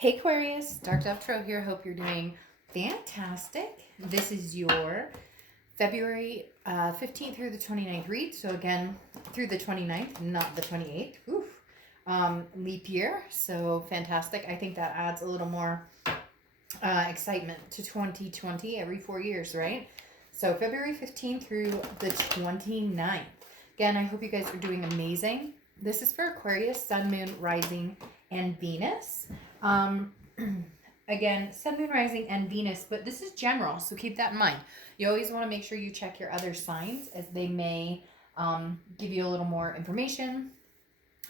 Hey Aquarius, Dark Dove Tarot here. Hope you're doing fantastic. This is your February 15th through the 29th read. So again, through the 29th, not the 28th. Oof. Leap year. So fantastic. I think that adds a little more excitement to 2020 every 4 years, right? So February 15th through the 29th. Again, I hope you guys are doing amazing. This is for Aquarius, Sun, Moon, Rising, and Venus. Again, Sun, Moon, Rising, and Venus, but this is general, so keep that in mind. You always want to make sure you check your other signs, as they may give you a little more information,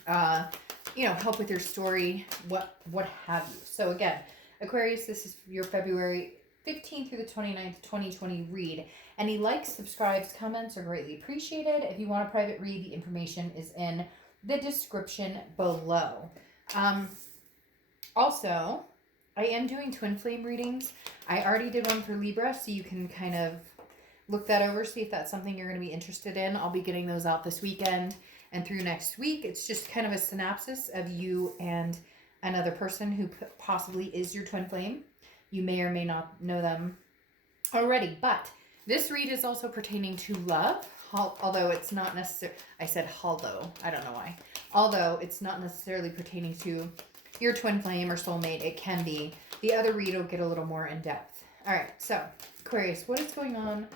help with your story, what have you. So again, Aquarius, this is your February 15th through the 29th, 2020 read. Any likes, subscribes, comments are greatly appreciated. If you want a private read, the information is in the description below. Also, I am doing twin flame readings. I already did one for Libra, so you can kind of look that over, see if that's something you're going to be interested in. I'll be getting those out this weekend and through next week. It's just kind of a synopsis of you and another person who possibly is your twin flame. You may or may not know them already, but this read is also pertaining to love, although it's not necessarily, I said although, I don't know why. Although it's not necessarily pertaining to your twin flame or soulmate, it can be. The other read will get a little more in depth. All right, so Aquarius, what is going on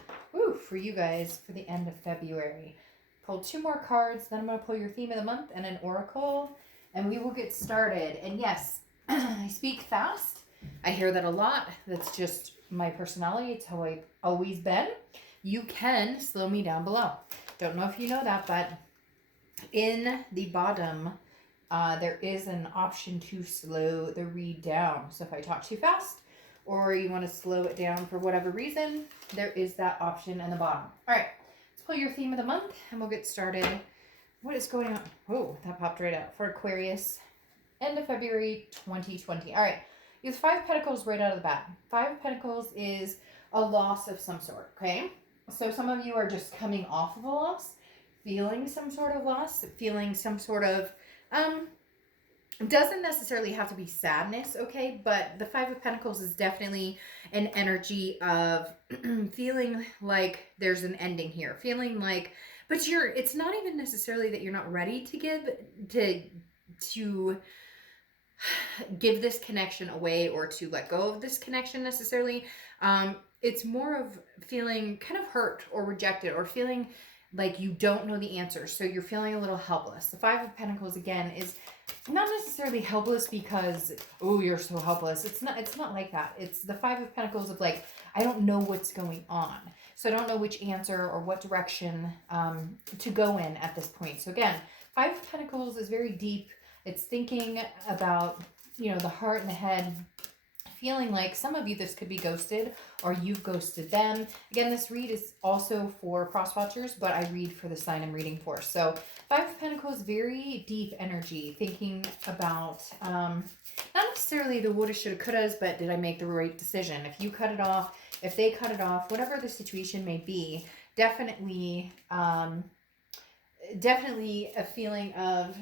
for you guys for the end of February? Pull 2 more cards, then I'm going to pull your theme of the month and an oracle, and we will get started. And yes, I speak fast. I hear that a lot. That's just my personality. It's how I've always been. You can slow me down below. Don't know if you know that, but in the bottom, there is an option to slow the read down. So if I talk too fast or you want to slow it down for whatever reason, there is that option in the bottom. All right, let's pull your theme of the month and we'll get started. What is going on? Oh, that popped right out for Aquarius. End of February 2020. All right, you have 5 Pentacles right out of the bat. 5 Pentacles is a loss of some sort, okay? So some of you are just coming off of a loss, feeling some sort of loss, feeling some sort of doesn't necessarily have to be sadness, okay? But the 5 of Pentacles is definitely an energy of feeling like there's an ending here. Feeling like, but it's not even necessarily that you're not ready to give this connection away or to let go of this connection necessarily. It's more of feeling kind of hurt or rejected or feeling like you don't know the answer. So you're feeling a little helpless. The 5 of Pentacles, again, is not necessarily helpless because, oh, you're so helpless. It's not like that. It's the 5 of Pentacles of like, I don't know what's going on. So I don't know which answer or what direction to go in at this point. So again, 5 of Pentacles is very deep. It's thinking about, the heart and the head, feeling like some of you, this could be ghosted or you've ghosted them. Again, this read is also for cross watchers, but I read for the sign I'm reading for. So 5 of Pentacles, very deep energy, thinking about not necessarily the woulda, shoulda, couldas, but did I make the right decision? If you cut it off, if they cut it off, whatever the situation may be, definitely a feeling of,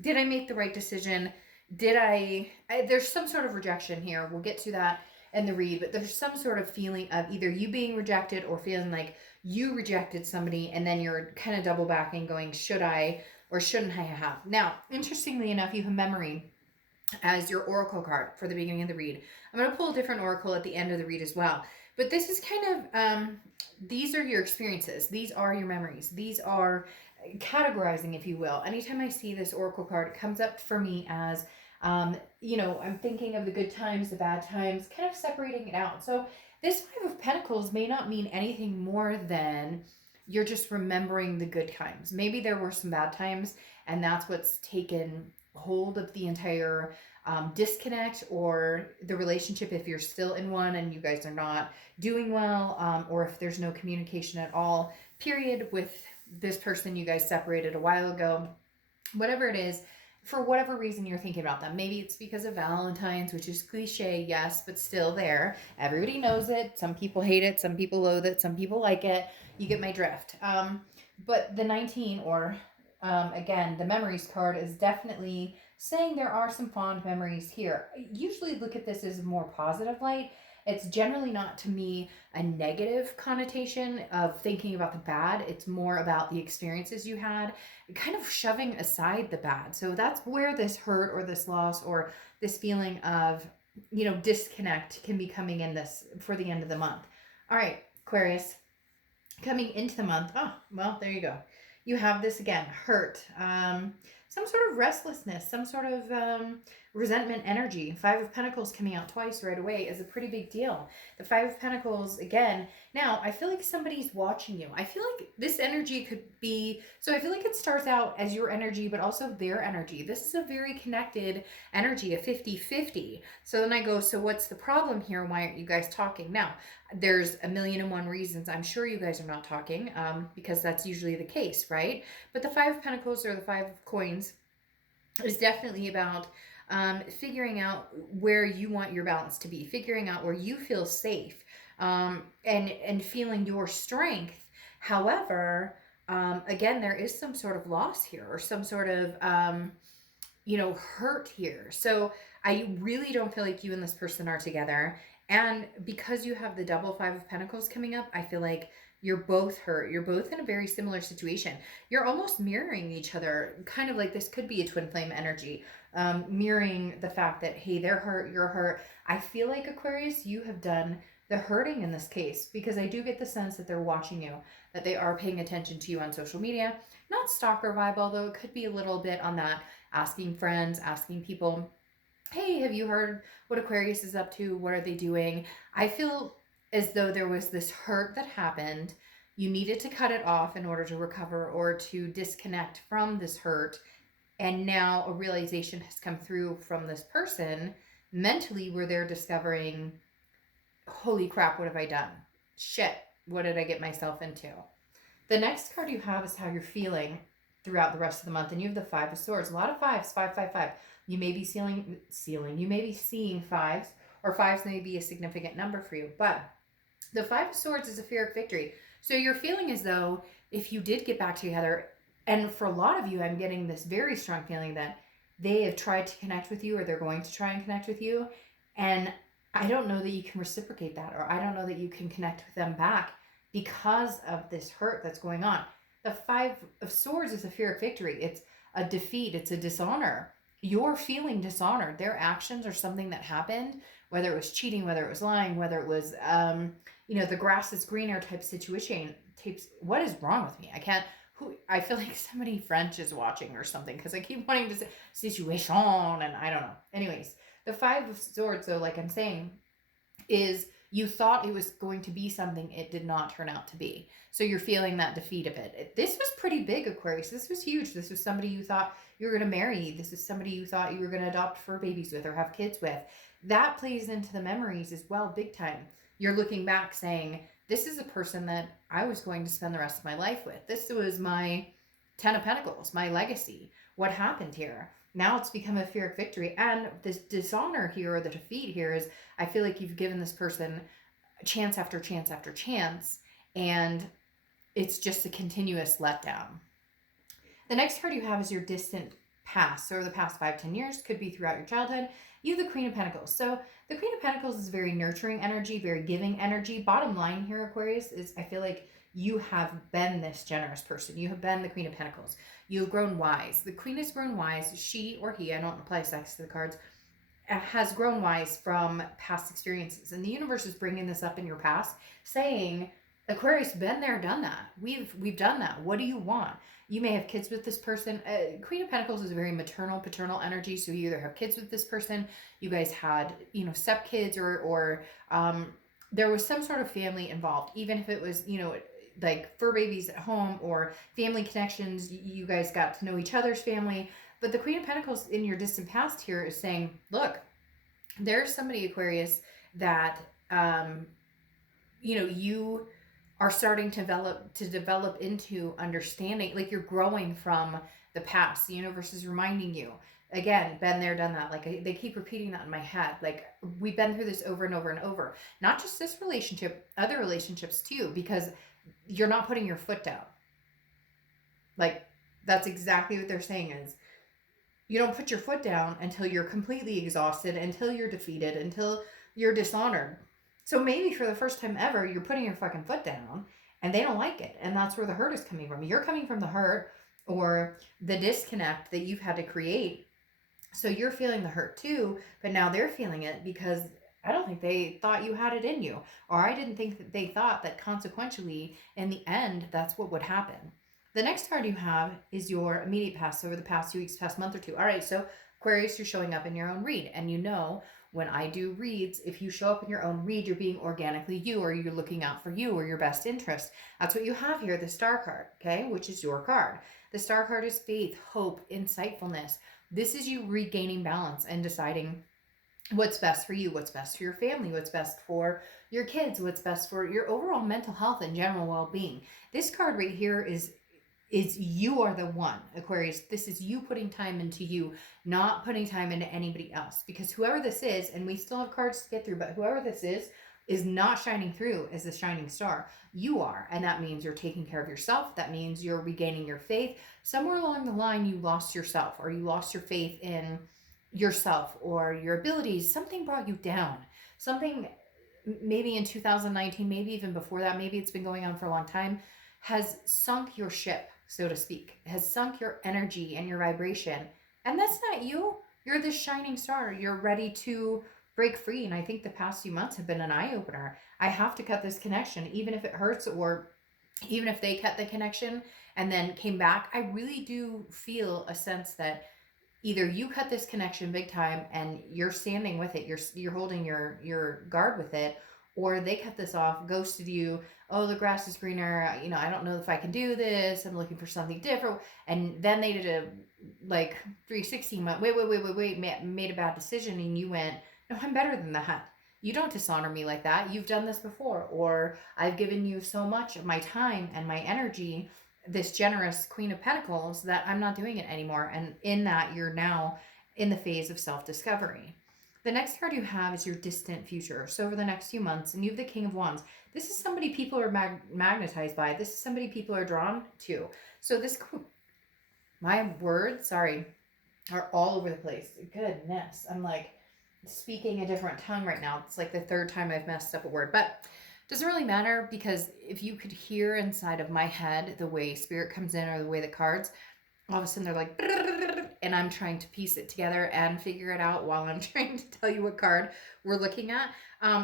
did I make the right decision? There's some sort of rejection here. We'll get to that in the read, but there's some sort of feeling of either you being rejected or feeling like you rejected somebody, and then you're kind of double backing going, should I or shouldn't I have? Now, interestingly enough, you have memory as your oracle card for the beginning of the read. I'm going to pull a different oracle at the end of the read as well. But this is kind of, these are your experiences. These are your memories. These are categorizing, if you will. Anytime I see this oracle card, it comes up for me as, I'm thinking of the good times, the bad times, kind of separating it out. So this 5 of Pentacles may not mean anything more than you're just remembering the good times. Maybe there were some bad times, and that's what's taken hold of the entire disconnect or the relationship, if you're still in one and you guys are not doing well, or if there's no communication at all, period, with this person you guys separated a while ago. Whatever it is, for whatever reason you're thinking about them. Maybe it's because of Valentine's, which is cliche, yes, but still there. Everybody knows it. Some people hate it. Some people loathe it. Some people like it. You get my drift. But the 19, or again, the memories card, is definitely saying there are some fond memories here. I usually look at this as a more positive light. It's generally not, to me, a negative connotation of thinking about the bad. It's more about the experiences you had, kind of shoving aside the bad. So that's where this hurt or this loss or this feeling of, disconnect can be coming in this for the end of the month. All right, Aquarius, coming into the month. Oh, well, there you go. You have this again, hurt, some sort of restlessness, some sort of resentment energy. Five of Pentacles coming out twice right away is a pretty big deal. The Five of Pentacles again. Now, I feel like somebody's watching you. I feel like this energy could be, so I feel like it starts out as your energy, but also their energy. This is a very connected energy, a 50-50. So then I go, so what's the problem here? Why aren't you guys talking? Now, there's 1,000,001 reasons I'm sure you guys are not talking, because that's usually the case, right? But the Five of Pentacles or the Five of Coins is definitely about figuring out where you want your balance to be, figuring out where you feel safe, and feeling your strength. However, again, there is some sort of loss here or some sort of hurt here. So I really don't feel like you and this person are together. And because you have the double Five of Pentacles coming up, I feel like you're both hurt. You're both in a very similar situation. You're almost mirroring each other, kind of like this could be a twin flame energy, mirroring the fact that, hey, they're hurt, you're hurt. I feel like, Aquarius, you have done the hurting in this case, because I do get the sense that they're watching you, that they are paying attention to you on social media. Not stalker vibe, although it could be a little bit on that, asking friends, asking people, hey, have you heard what Aquarius is up to? What are they doing? I feel as though there was this hurt that happened. You needed to cut it off in order to recover or to disconnect from this hurt. And now a realization has come through from this person mentally where they're discovering, holy crap, what have I done? Shit, what did I get myself into? The next card you have is how you're feeling throughout the rest of the month. And you have the Five of Swords. A lot of fives, 555. You may be you may be seeing fives, or fives may be a significant number for you. But the Five of Swords is a fear of victory. So you're feeling as though if you did get back together, and for a lot of you, I'm getting this very strong feeling that they have tried to connect with you, or they're going to try and connect with you. And I don't know that you can reciprocate that, or I don't know that you can connect with them back because of this hurt that's going on. The Five of Swords is a fear of victory. It's a defeat. It's a dishonor. You're feeling dishonored. Their actions are something that happened, whether it was cheating, whether it was lying, whether it was, the grass is greener type situation. What is wrong with me? I feel like somebody French is watching or something, because I keep wanting to say situation, and I don't know. Anyways, the Five of Swords, though, like I'm saying, is you thought it was going to be something it did not turn out to be. So you're feeling that defeat of it. This was pretty big, Aquarius. This was huge. This was somebody you thought you were going to marry. This is somebody you thought you were going to adopt fur babies with or have kids with. That plays into the memories as well, big time. You're looking back saying, this is a person that I was going to spend the rest of my life with. This was my 10 of Pentacles, my legacy. What happened here? Now it's become a fear of victory. And this dishonor here, or the defeat here, is I feel like you've given this person chance after chance after chance, and it's just a continuous letdown. The next card you have is your distant past, or the past 5-10 years, could be throughout your childhood. You have the Queen of Pentacles. So the Queen of Pentacles is very nurturing energy, very giving energy. Bottom line here, Aquarius, is I feel like you have been this generous person. You have been the Queen of Pentacles. You have grown wise. The Queen has grown wise. She or he, I don't apply sex to the cards, has grown wise from past experiences. And the universe is bringing this up in your past, saying, Aquarius, been there, done that. We've done that. What do you want? You may have kids with this person. Queen of Pentacles is a very maternal, paternal energy. So you either have kids with this person, you guys had, step kids, or there was some sort of family involved, even if it was, like fur babies at home or family connections. You guys got to know each other's family. But the Queen of Pentacles in your distant past here is saying, look, there's somebody, Aquarius, that, you are starting to develop into understanding, like you're growing from the past. The universe is reminding you, again, been there, done that. Like they keep repeating that in my head. Like we've been through this over and over and over. Not just this relationship, other relationships too, because you're not putting your foot down. Like that's exactly what they're saying is, You don't put your foot down until you're completely exhausted, until you're defeated, until you're dishonored. So maybe for the first time ever, you're putting your fucking foot down and they don't like it. And that's where the hurt is coming from. You're coming from the hurt or the disconnect that you've had to create. So you're feeling the hurt too, but now they're feeling it because I don't think they thought you had it in you. Or I didn't think that they thought that consequentially, in the end, that's what would happen. The next card you have is your immediate past over the past 2 weeks, past month or two. All right, so Aquarius, you're showing up in your own read. And you know, when I do reads, if you show up in your own read, you're being organically you, or you're looking out for you or your best interest. That's what you have here, the Star card, okay, which is your card. The Star card is faith, hope, insightfulness. This is you regaining balance and deciding what's best for you, what's best for your family, what's best for your kids, what's best for your overall mental health and general well-being. This card right here is you are the one, Aquarius. This is you putting time into you, not putting time into anybody else. Because whoever this is, and we still have cards to get through, but whoever this is not shining through as the shining star. You are. And that means you're taking care of yourself. That means you're regaining your faith. Somewhere along the line, you lost yourself, or you lost your faith in yourself or your abilities. Something brought you down. Something maybe in 2019, maybe even before that, maybe it's been going on for a long time, has sunk your ship, so to speak, has sunk your energy and your vibration. And that's not you. You're this shining star. You're ready to break free. And I think the past few months have been an eye opener. I have to cut this connection, even if it hurts, or even if they cut the connection and then came back. I really do feel a sense that either you cut this connection big time and you're standing with it, you're holding your guard with it, or they cut this off, ghosted you. Oh, the grass is greener. You know, I don't know if I can do this. I'm looking for something different. And then they did a like 360. Wait, made a bad decision, and you went, no, I'm better than that. You don't dishonor me like that. You've done this before, or I've given you so much of my time and my energy, this generous Queen of Pentacles, that I'm not doing it anymore. And in that, you're now in the phase of self-discovery. The next card you have is your distant future. So over the next few months, and you have the King of Wands. This is somebody people are magnetized by. This is somebody people are drawn to. So this, my words, sorry, are all over the place. Goodness, I'm like speaking a different tongue right now. It's like the third time I've messed up a word, but doesn't really matter, because if you could hear inside of my head the way spirit comes in or the way the cards, all of a sudden they're like, and I'm trying to piece it together and figure it out while I'm trying to tell you what card we're looking at.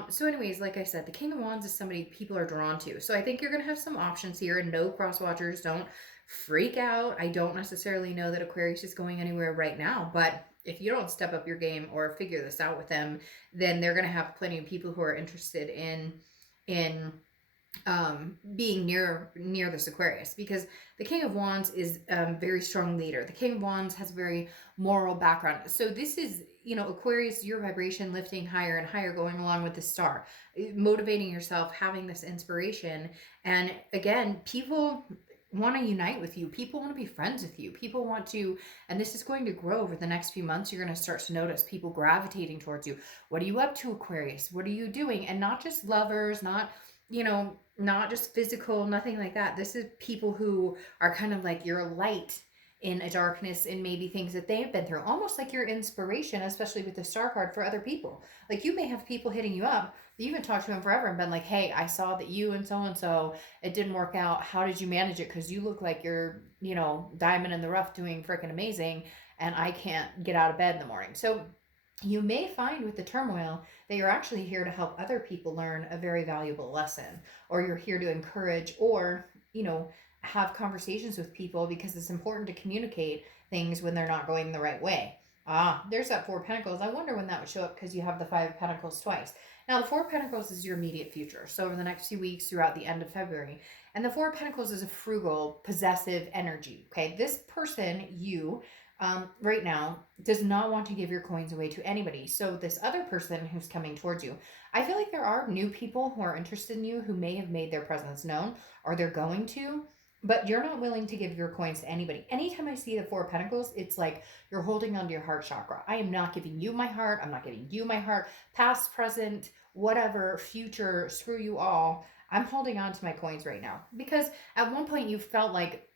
So anyways, like I said, the King of Wands is somebody people are drawn to. So I think you're going to have some options here, and no cross watchers, don't freak out. I don't necessarily know that Aquarius is going anywhere right now, but if you don't step up your game or figure this out with them, then they're going to have plenty of people who are interested in being near this Aquarius, because the King of Wands is a very strong leader. The King of Wands has a very moral background. So this is, you know, Aquarius, your vibration lifting higher and higher, going along with the star, motivating yourself, having this inspiration. And again, people want to unite with you. People want to be friends with you. People want to, and this is going to grow over the next few months. You're going to start to notice people gravitating towards you. What are you up to, Aquarius? What are you doing? And not just lovers, not, you know, not just physical, nothing like that. This is people who are kind of like your light in a darkness, and maybe things that they've been through, almost like your inspiration, especially with the star card, for other people. Like you may have people hitting you up, you can talk to them forever and been like, hey, I saw that you and so, it didn't work out. How did you manage it? Because you look like you're, you know, diamond in the rough, doing freaking amazing, and I can't get out of bed in the morning. So you may find with the turmoil that you're actually here to help other people learn a very valuable lesson, or you're here to encourage, or, you know, have conversations with people, because it's important to communicate things when they're not going the right way. There's that Four of Pentacles. I wonder when that would show up, because you have the Five of Pentacles twice. Now, the Four of Pentacles is your immediate future. So over the next few weeks throughout the end of February. And the Four of Pentacles is a frugal, possessive energy. Okay, this person, you, right now, does not want to give your coins away to anybody. So this other person who's coming towards you, I feel like there are new people who are interested in you, who may have made their presence known, or they're going to, but you're not willing to give your coins to anybody. Anytime I see the Four of Pentacles, it's like you're holding onto your heart chakra. I am not giving you my heart. I'm not giving you my heart. Past, present, whatever, future, screw you all. I'm holding on to my coins right now. Because at one point you felt like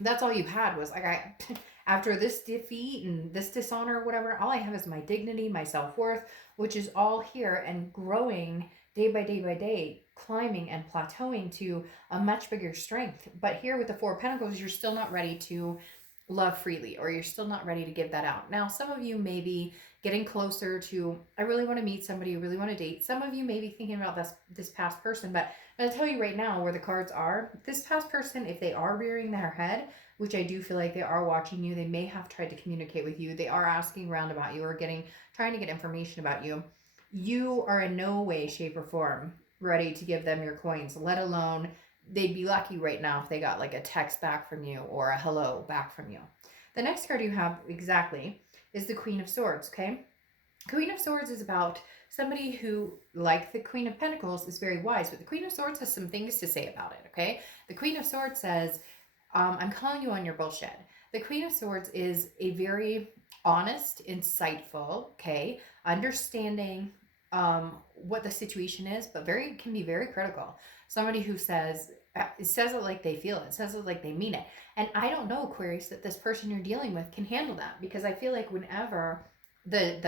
that's all you had was like, After this defeat and this dishonor or whatever, all I have is my dignity, my self-worth, which is all here and growing day by day by day, climbing and plateauing to a much bigger strength. But here with the Four of Pentacles, you're still not ready to love freely, or you're still not ready to give that out. Now, some of you may be getting closer to, I really want to meet somebody, I really want to date. Some of you may be thinking about this past person, but I'm going to tell you right now where the cards are. This past person, if they are rearing their head, which I do feel like they are watching you, they may have tried to communicate with you, they are asking around about you or trying to get information about you. You are in no way, shape, or form ready to give them your coins, let alone they'd be lucky right now if they got like a text back from you or a hello back from you. The next card you have exactly is the Queen of Swords, okay? Queen of Swords is about somebody who, like the Queen of Pentacles, is very wise, but the Queen of Swords has some things to say about it, okay? The Queen of Swords says, I'm calling you on your bullshit. The Queen of Swords is a very honest, insightful, okay, understanding what the situation is, but can be very critical. Somebody who says it like they feel it, says it like they mean it. And I don't know, Aquarius, that this person you're dealing with can handle that, because I feel like whenever it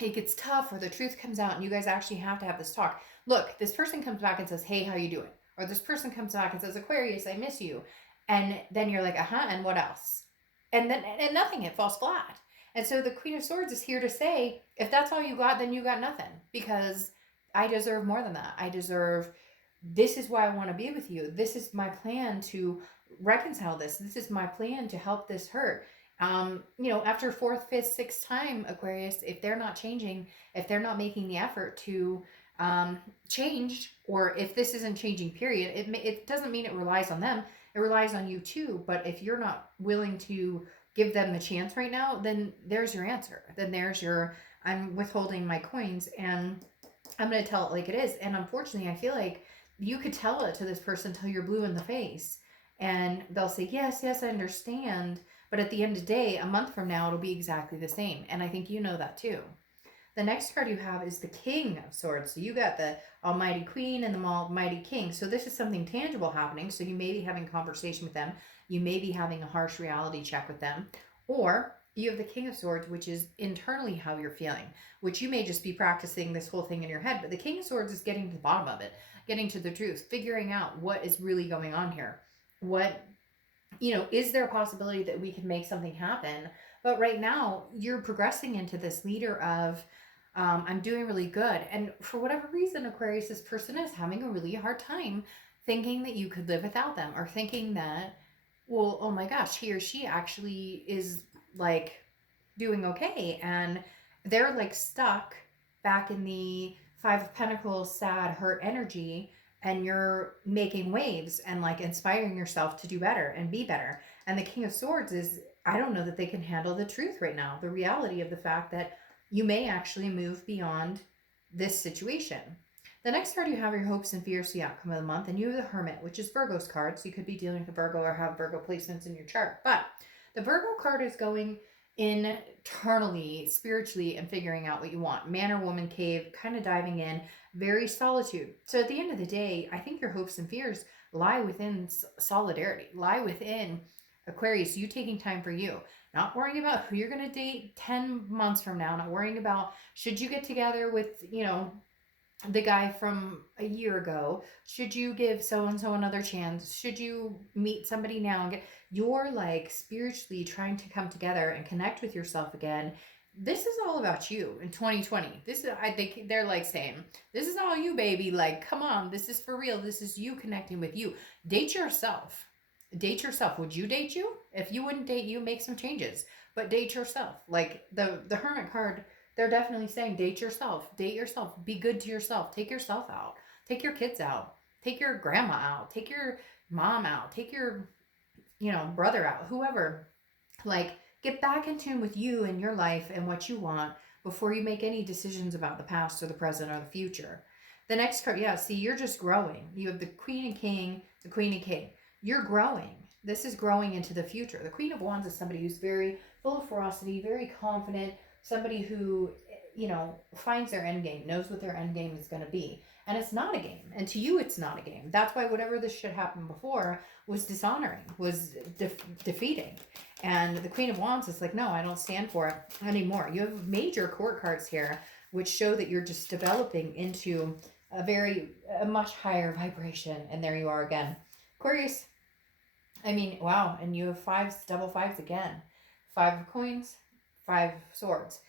gets tough or the truth comes out and you guys actually have to have this talk. Look, this person comes back and says, hey, how you doing? Or this person comes back and says, Aquarius, I miss you. And then you're like, and what else? And nothing, it falls flat. And so the Queen of Swords is here to say, if that's all you got, then you got nothing, because I deserve more than that. This is why I want to be with you. This is my plan to reconcile this. This is my plan to help this hurt. After fourth, fifth, sixth time, Aquarius, if they're not changing, if they're not making the effort to change, or if this isn't changing, period, it doesn't mean it relies on them. It relies on you too. But if you're not willing to give them the chance right now, then there's your answer. Then there's your, I'm withholding my coins and I'm going to tell it like it is. And unfortunately, I feel like you could tell it to this person till you're blue in the face and they'll say, yes, I understand. But at the end of the day, a month from now, it'll be exactly the same. And I think you know that too. The next card you have is the King of Swords. So you got the Almighty Queen and the Almighty King. So this is something tangible happening. So you may be having a conversation with them. You may be having a harsh reality check with them. Or you have the King of Swords, which is internally how you're feeling, which you may just be practicing this whole thing in your head. But the King of Swords is getting to the bottom of it, getting to the truth, figuring out what is really going on here. Is there a possibility that we can make something happen? But right now, you're progressing into this leader of, I'm doing really good. And for whatever reason, Aquarius, this person is having a really hard time thinking that you could live without them, or thinking that, well, oh my gosh, he or she actually is like doing okay. And they're like stuck back in the Five of Pentacles, sad, hurt energy. And you're making waves and like inspiring yourself to do better and be better. And the King of Swords is, I don't know that they can handle the truth right now. The reality of the fact that you may actually move beyond this situation. The next card you have are your hopes and fears, the outcome of the month. And you have the Hermit, which is Virgo's card. So you could be dealing with a Virgo or have Virgo placements in your chart. But the Virgo card is going internally, spiritually, and figuring out what you want. Man or woman cave, kind of diving in, very solitude. So at the end of the day, I think your hopes and fears lie within solidarity, lie within Aquarius, you taking time for you, not worrying about who you're going to date 10 months from now, not worrying about should you get together with, the guy from a year ago, should you give so-and-so another chance, should you meet somebody now and you're like spiritually trying to come together and connect with yourself again. This is all about you in 2020. This is, I think they're like saying, this is all you, baby. Like, come on, this is for real. This is you connecting with you. Date yourself. Date yourself. Would you date you? If you wouldn't date you, make some changes. But date yourself. Like the Hermit card, they're definitely saying date yourself. Date yourself. Be good to yourself. Take yourself out. Take your kids out. Take your grandma out. Take your mom out. Take your, brother out. Whoever. Like, get back in tune with you and your life and what you want before you make any decisions about the past or the present or the future. The next card, you're just growing. You have the Queen and King, the Queen and King. You're growing. This is growing into the future. The Queen of Wands is somebody who's very full of ferocity, very confident, somebody who, finds their end game, knows what their end game is going to be. And it's not a game. And to you, it's not a game. That's why whatever this shit happened before was dishonoring, was defeating. And the Queen of Wands is like, no, I don't stand for it anymore. You have major court cards here, which show that you're just developing into a much higher vibration. And there you are again. Aquarius, I mean, wow. And you have fives, double fives again. 5 of coins, 5 swords.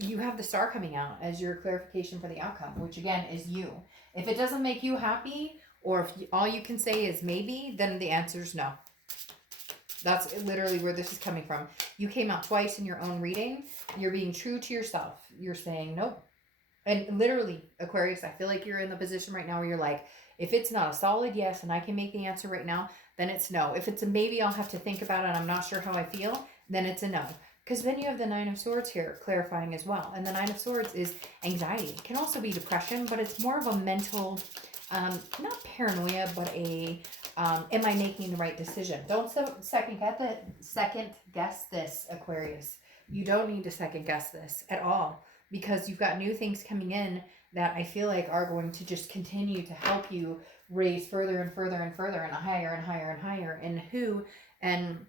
You have the star coming out as your clarification for the outcome, which again is you. If it doesn't make you happy, or if all you can say is maybe, then the answer is no. That's literally where this is coming from. You came out twice in your own reading. You're being true to yourself. You're saying nope. And literally, Aquarius, I feel like you're in the position right now where you're like, if it's not a solid yes and I can make the answer right now, then it's no. If it's a maybe, I'll have to think about it and I'm not sure how I feel, then it's a no. Because then you have the 9 of Swords here clarifying as well. And the 9 of Swords is anxiety. It can also be depression, but it's more of a mental, not paranoia, but am I making the right decision? Don't second guess this, Aquarius. You don't need to second guess this at all, because you've got new things coming in that I feel like are going to just continue to help you raise further and further and further and higher and higher and higher in who and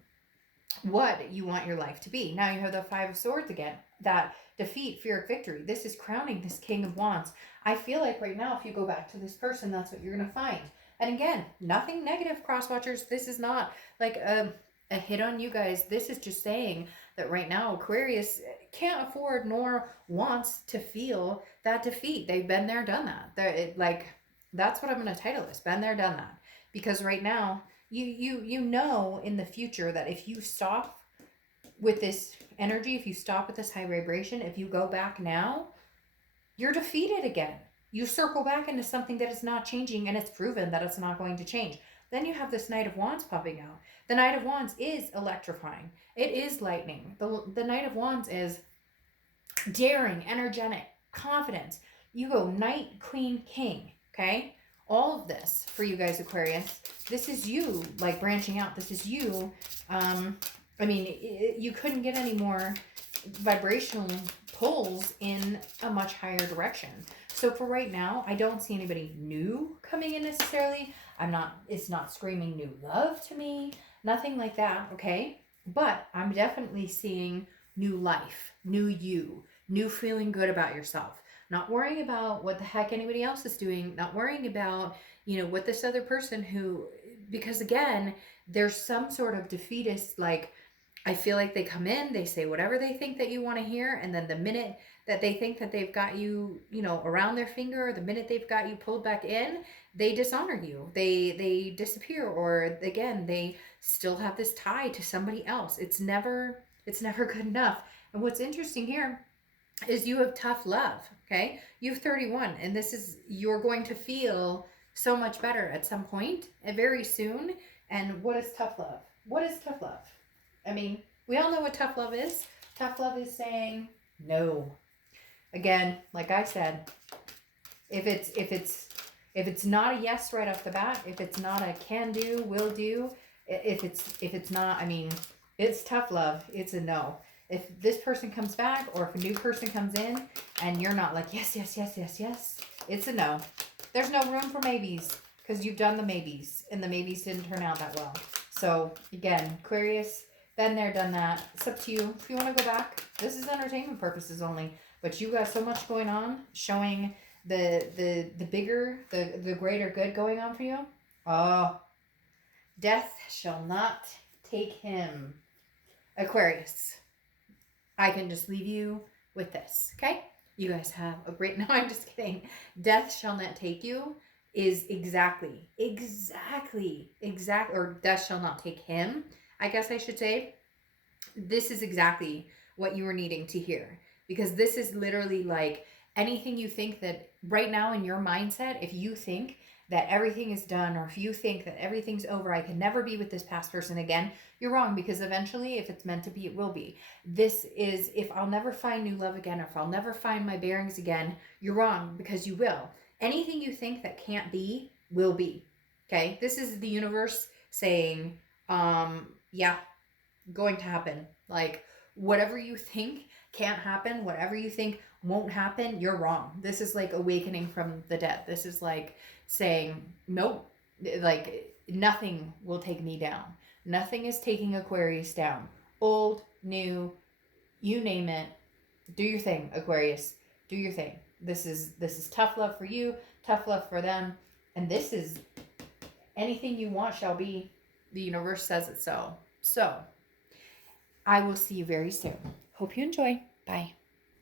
what you want your life to be. Now you have the 5 of Swords again. That defeat, fear, victory. This is crowning this King of Wands. I feel like right now, if you go back to this person, that's what you're going to find. And again, nothing negative, cross watchers. This is not like a hit on you guys. This is just saying that right now, Aquarius can't afford nor wants to feel that defeat. They've been there, done that. That's what I'm going to title this. Been there, done that. Because right now, you know in the future that if you stop with this energy, if you stop with this high vibration, if you go back now, you're defeated again. You circle back into something that is not changing, and it's proven that it's not going to change. Then you have this Knight of Wands popping out. The Knight of Wands is electrifying. It is lightning. The Knight of Wands is daring, energetic, confidence. You go Knight, Queen, King, okay? All of this for you guys, Aquarius. This is you, like, branching out. This is you. You couldn't get any more vibrational pulls in a much higher direction. So for right now, I don't see anybody new coming in necessarily. It's not screaming new love to me. Nothing like that, okay? But I'm definitely seeing new life, new you, new feeling good about yourself. Not worrying about what the heck anybody else is doing. Not worrying about, what this other person because again, there's some sort of defeatist, like, I feel like they come in, they say whatever they think that you want to hear, and then the minute that they think that they've got you, around their finger, or the minute they've got you pulled back in, they dishonor you. They disappear, or again, they still have this tie to somebody else. It's never good enough. And what's interesting here is you have tough love, okay? You have 31, and you're going to feel so much better at some point, and very soon. And what is tough love? What is tough love? I mean, we all know what tough love is. Tough love is saying no. Again, like I said, if it's not a yes right off the bat, if it's not a can do, will do, if it's not, it's tough love. It's a no. If this person comes back, or if a new person comes in and you're not like, yes, yes, yes, yes, yes, it's a no. There's no room for maybes, because you've done the maybes, and the maybes didn't turn out that well. So again, Aquarius, been there, done that. It's up to you. If you want to go back, this is entertainment purposes only. But you got so much going on, showing the bigger, the greater good going on for you. Oh, death shall not take him. Aquarius, I can just leave you with this, okay? You guys have a great... No, I'm just kidding. Death shall not take you is exactly, or death shall not take him, I guess I should say. This is exactly what you were needing to hear. Because this is literally like anything you think that right now in your mindset, if you think that everything is done, or if you think that everything's over, I can never be with this past person again, you're wrong, because eventually, if it's meant to be, it will be. This is, if I'll never find new love again, or if I'll never find my bearings again, you're wrong, because you will. Anything you think that can't be, will be. Okay? This is the universe saying, yeah, going to happen. Like, whatever you think can't happen, whatever you think won't happen, you're wrong. This is like awakening from the dead. This is like saying, nope, like nothing will take me down. Nothing is taking Aquarius down. Old, new, you name it. Do your thing, Aquarius. Do your thing. This is tough love for you, tough love for them, and this is anything you want shall be. The universe says it so. So, I will see you very soon. Hope you enjoy. Bye.